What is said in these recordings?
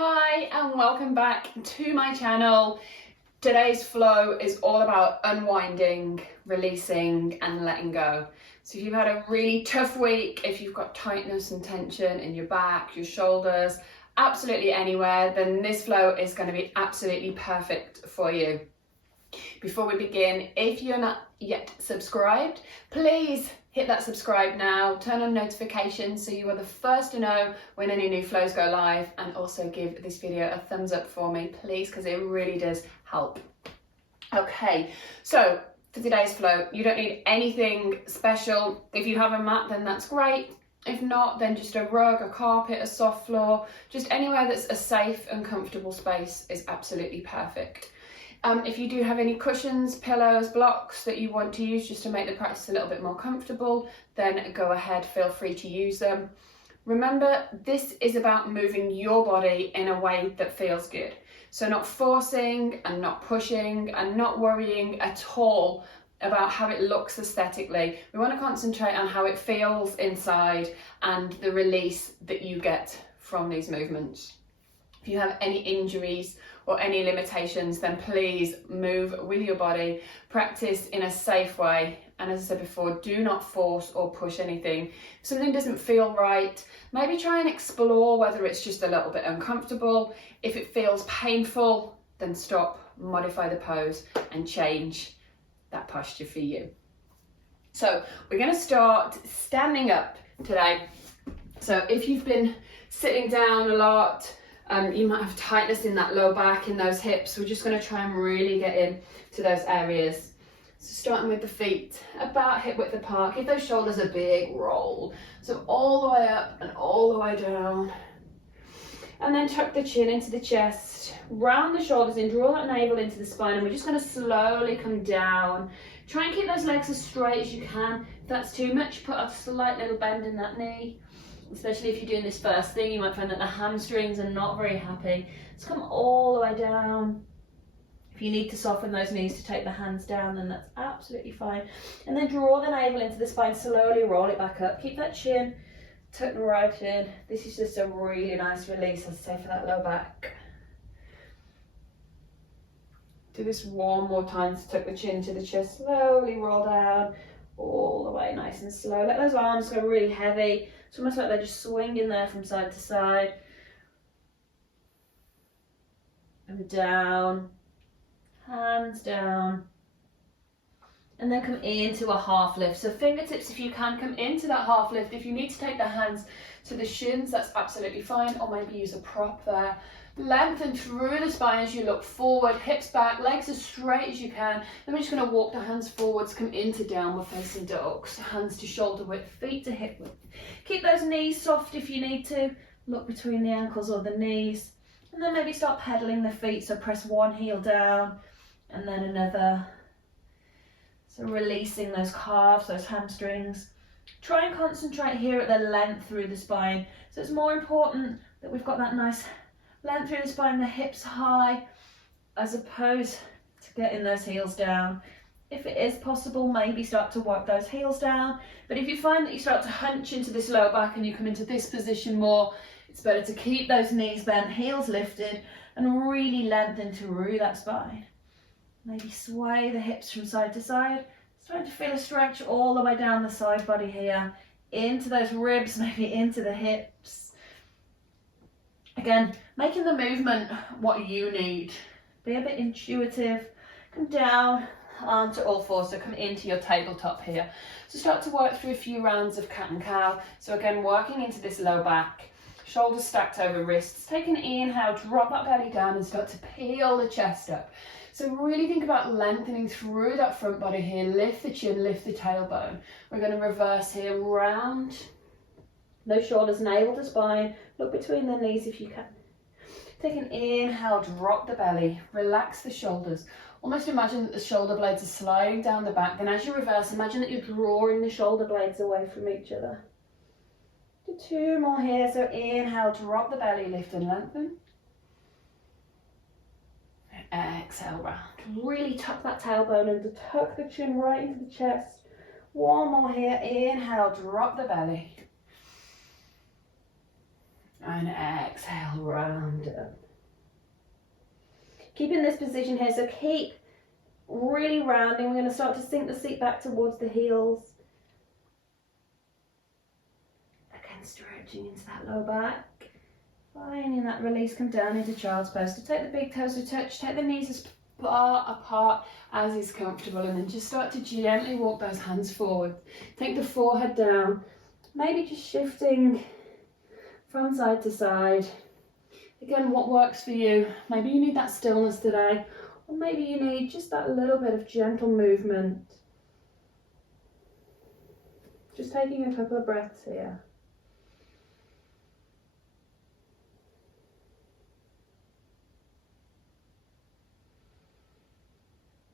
Hi and welcome back to my channel. Today's flow is all about unwinding, releasing and letting go. So if you've had a really tough week, if you've got tightness and tension in your back, your shoulders, absolutely anywhere, then this flow is going to be absolutely perfect for you. Before we begin, if you're not yet subscribed, please hit that subscribe now, turn on notifications so you are the first to know when any new flows go live, and also give this video a thumbs up for me, please, because it really does help. Okay, so for today's flow, you don't need anything special. If you have a mat, then that's great. If not, then just a rug, a carpet, a soft floor, just anywhere that's a safe and comfortable space is absolutely perfect. If you do have any cushions, pillows, blocks that you want to use just to make the practice a little bit more comfortable, then go ahead, feel free to use them. Remember, this is about moving your body in a way that feels good. So not forcing and not pushing and not worrying at all about how it looks aesthetically. We want to concentrate on how it feels inside and the release that you get from these movements. If you have any injuries or any limitations, then please move with your body, practice in a safe way. And as I said before, do not force or push anything. If something doesn't feel right, maybe try and explore whether it's just a little bit uncomfortable. If it feels painful, then stop, modify the pose and change that posture for you. So we're going to start standing up today. So if you've been sitting down a lot, you might have tightness in that low back, in those hips. We're just going to try and really get in to those areas. So starting with the feet about hip width apart, give those shoulders a big roll. So all the way up and all the way down. And then tuck the chin into the chest, round the shoulders in, draw that navel into the spine, and we're just going to slowly come down. Try and keep those legs as straight as you can. If that's too much, put a slight little bend in that knee. Especially if you're doing this first thing, you might find that the hamstrings are not very happy. Let's come all the way down. If you need to soften those knees to take the hands down, then that's absolutely fine. And then draw the navel into the spine, slowly roll it back up. Keep that chin, tuck the right in. This is just a really nice release, as I say, for that low back. Do this one more time to tuck the chin to the chest, slowly roll down, all the way nice and slow. Let those arms go really heavy. It's almost like they're just swinging there from side to side. And down, hands down. And then come into a half lift. So fingertips, if you can, come into that half lift. If you need to take the hands to the shins, that's absolutely fine. Or maybe use a prop there. Lengthen through the spine as you look forward, hips back, legs as straight as you can. Then we're just going to walk the hands forwards, come into downward facing dog. So hands to shoulder width, feet to hip width. Keep those knees soft if you need to. Look between the ankles or the knees. And then maybe start pedaling the feet. So press one heel down and then another. So releasing those calves, those hamstrings. Try and concentrate here at the length through the spine. So it's more important that we've got that nice length through the spine, the hips high, as opposed to getting those heels down. If it is possible, maybe start to work those heels down. But if you find that you start to hunch into this low back and you come into this position more, it's better to keep those knees bent, heels lifted, and really lengthen through that spine. Maybe sway the hips from side to side. Starting to feel a stretch all the way down the side body here, into those ribs, maybe into the hips. Again, making the movement what you need. Be a bit intuitive. Come down onto all fours, so come into your tabletop here. So start to work through a few rounds of cat and cow. So again, working into this low back, shoulders stacked over wrists. Take an inhale, drop that belly down and start to peel the chest up. So really think about lengthening through that front body here. Lift the chin, lift the tailbone. We're going to reverse here, round. Those shoulders, navel to spine. Look between the knees if you can. Take an inhale, drop the belly, relax the shoulders. Almost imagine that the shoulder blades are sliding down the back. Then as you reverse, imagine that you're drawing the shoulder blades away from each other. Do two more here. So inhale, drop the belly, lift and lengthen. Exhale, round. Really tuck that tailbone under, tuck the chin right into the chest. One more here. Inhale, drop the belly. And exhale, round up. Keep in this position here, so keep really rounding. We're going to start to sink the seat back towards the heels. Again, stretching into that low back. Finding that release, come down into child's pose. So take the big toes to touch, take the knees as far apart as is comfortable, and then just start to gently walk those hands forward. Take the forehead down, maybe just shifting from side to side. Again, what works for you? Maybe you need that stillness today, or maybe you need just that little bit of gentle movement. Just taking a couple of breaths here.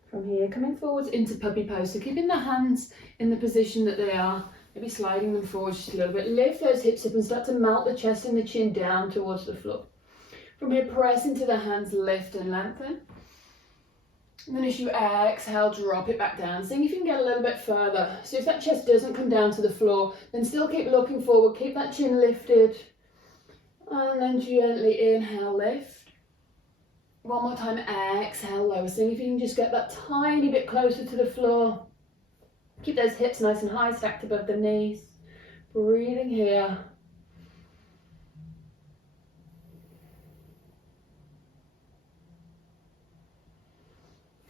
From here, coming forwards into puppy pose, so keeping the hands in the position that they are, maybe sliding them forward just a little bit. Lift those hips up and start to melt the chest and the chin down towards the floor. From here, press into the hands, lift and lengthen. And then as you exhale, drop it back down. Seeing if you can get a little bit further. So if that chest doesn't come down to the floor, then still keep looking forward, keep that chin lifted. And then gently inhale, lift. One more time, exhale, lower. Seeing if you can just get that tiny bit closer to the floor. Keep those hips nice and high, stacked above the knees. Breathing here.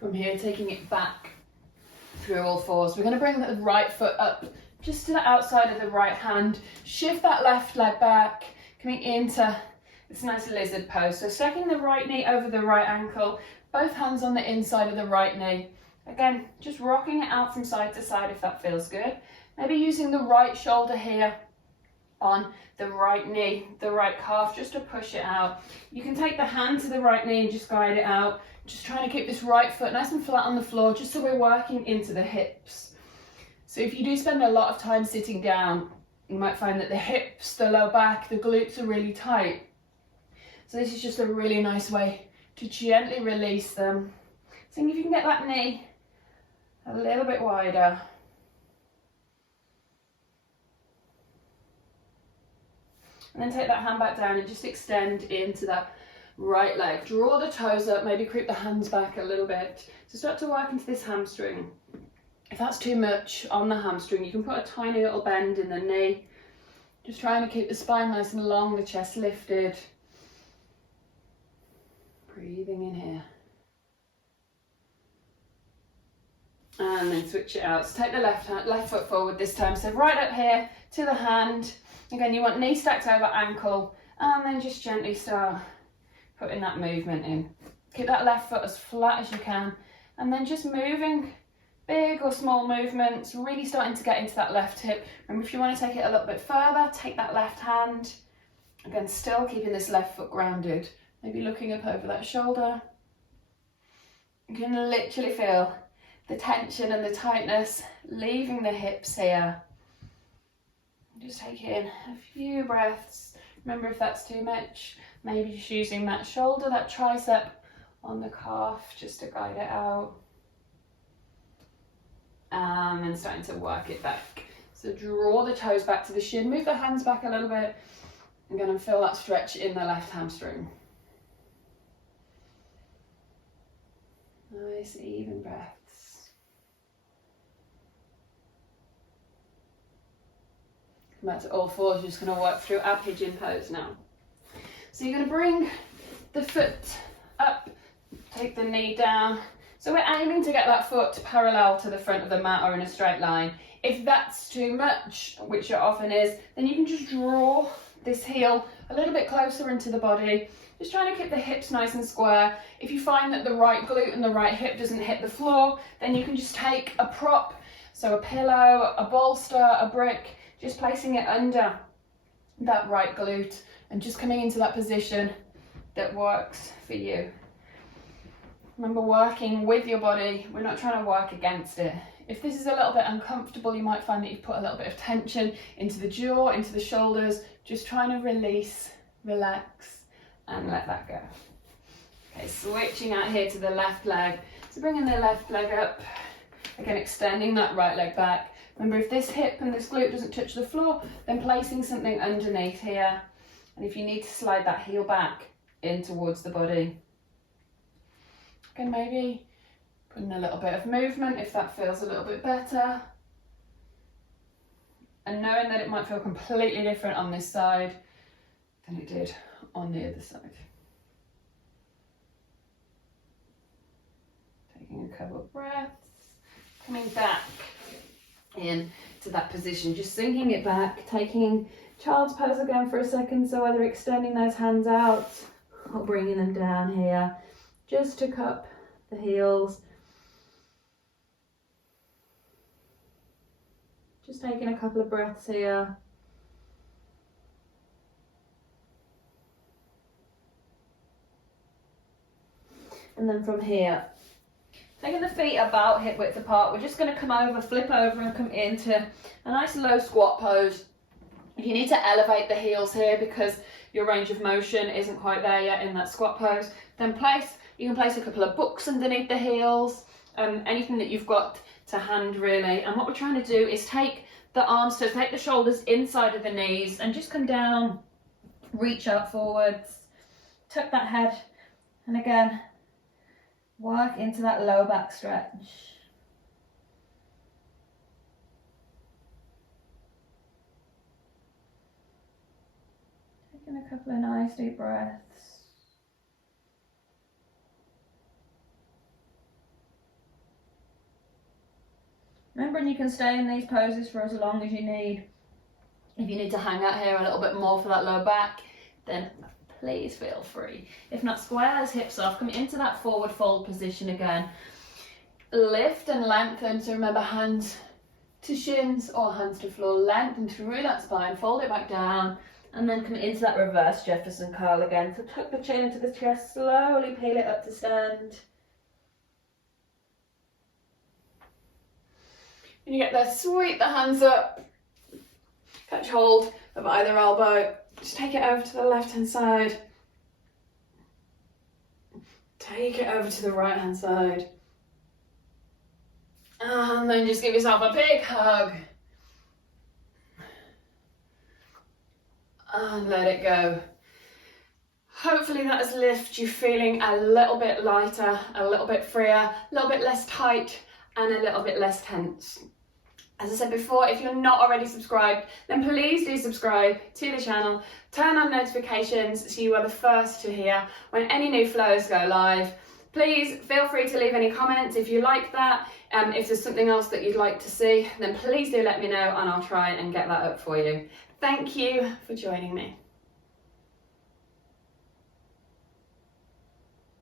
From here, taking it back through all fours. We're going to bring the right foot up just to the outside of the right hand. Shift that left leg back, coming into this nice lizard pose. So stacking the right knee over the right ankle, both hands on the inside of the right knee. Again, just rocking it out from side to side if that feels good. Maybe using the right shoulder here on the right knee, the right calf, just to push it out. You can take the hand to the right knee and just guide it out. Just trying to keep this right foot nice and flat on the floor, just so we're working into the hips. So if you do spend a lot of time sitting down, you might find that the hips, the low back, the glutes are really tight. So this is just a really nice way to gently release them. Seeing if you can get that knee a little bit wider. And then take that hand back down and just extend into that right leg. Draw the toes up, maybe creep the hands back a little bit. So start to work into this hamstring. If that's too much on the hamstring, you can put a tiny little bend in the knee. Just trying to keep the spine nice and long, the chest lifted. Breathing in here. And then switch it out. So take the left foot forward this time. So right up here to the hand. Again, you want knee stacked over ankle, and then just gently start putting that movement in. Keep that left foot as flat as you can, and then just moving big or small movements, really starting to get into that left hip. Remember, if you want to take it a little bit further, take that left hand. Again, still keeping this left foot grounded. Maybe looking up over that shoulder. You can literally feel the tension and the tightness leaving the hips here. Just take in a few breaths. Remember, if that's too much, maybe just using that shoulder, that tricep on the calf, just to guide it out. And then starting to work it back. So draw the toes back to the shin, move the hands back a little bit. I'm going to feel that stretch in the left hamstring. Nice, even breaths. Come back to all fours. You're just going to work through our pigeon pose now. So you're going to bring the foot up, take the knee down. So we're aiming to get that foot parallel to the front of the mat or in a straight line. If that's too much, which it often is, then you can just draw this heel a little bit closer into the body. Just trying to keep the hips nice and square. If you find that the right glute and the right hip doesn't hit the floor, then you can just take a prop, so a pillow, a bolster, a brick, just placing it under that right glute and just coming into that position that works for you. Remember, working with your body, we're not trying to work against it. If this is a little bit uncomfortable, you might find that you've put a little bit of tension into the jaw, into the shoulders, just trying to release, relax, and let that go. Okay, switching out here to the left leg. So bringing the left leg up, again extending that right leg back. Remember, if this hip and this glute doesn't touch the floor, then placing something underneath here. And if you need to slide that heel back in towards the body, again, maybe put in a little bit of movement if that feels a little bit better. And knowing that it might feel completely different on this side than it did on the other side. Taking a couple of breaths, coming back in to that position, just sinking it back, taking child's pose again for a second, so either extending those hands out or bringing them down here, just to cup the heels. Just taking a couple of breaths here. And then from here, taking the feet about hip width apart, we're just going to come over, flip over and come into a nice low squat pose. If you need to elevate the heels here because your range of motion isn't quite there yet in that squat pose, then you can place a couple of books underneath the heels, anything that you've got to hand really. And what we're trying to do is take the arms, so take the shoulders inside of the knees and just come down, reach out forwards, tuck that head, and again, work into that low back stretch. Taking a couple of nice deep breaths. Remembering you can stay in these poses for as long as you need. If you need to hang out here a little bit more for that low back, then please feel free. If not, square those hips off, come into that forward fold position again. Lift and lengthen, so remember hands to shins or hands to floor, lengthen through that spine, fold it back down, and then come into that reverse Jefferson curl again. So tuck the chin into the chest, slowly peel it up to stand. When you get there, sweep the hands up, catch hold of either elbow, just take it over to the left hand side, take it over to the right hand side, and then just give yourself a big hug, and let it go. Hopefully that has left you feeling a little bit lighter, a little bit freer, a little bit less tight, and a little bit less tense. As I said before, if you're not already subscribed, then please do subscribe to the channel, turn on notifications so you are the first to hear when any new flows go live. Please feel free to leave any comments if you like that. If there's something else that you'd like to see, then please do let me know and I'll try and get that up for you. Thank you for joining me.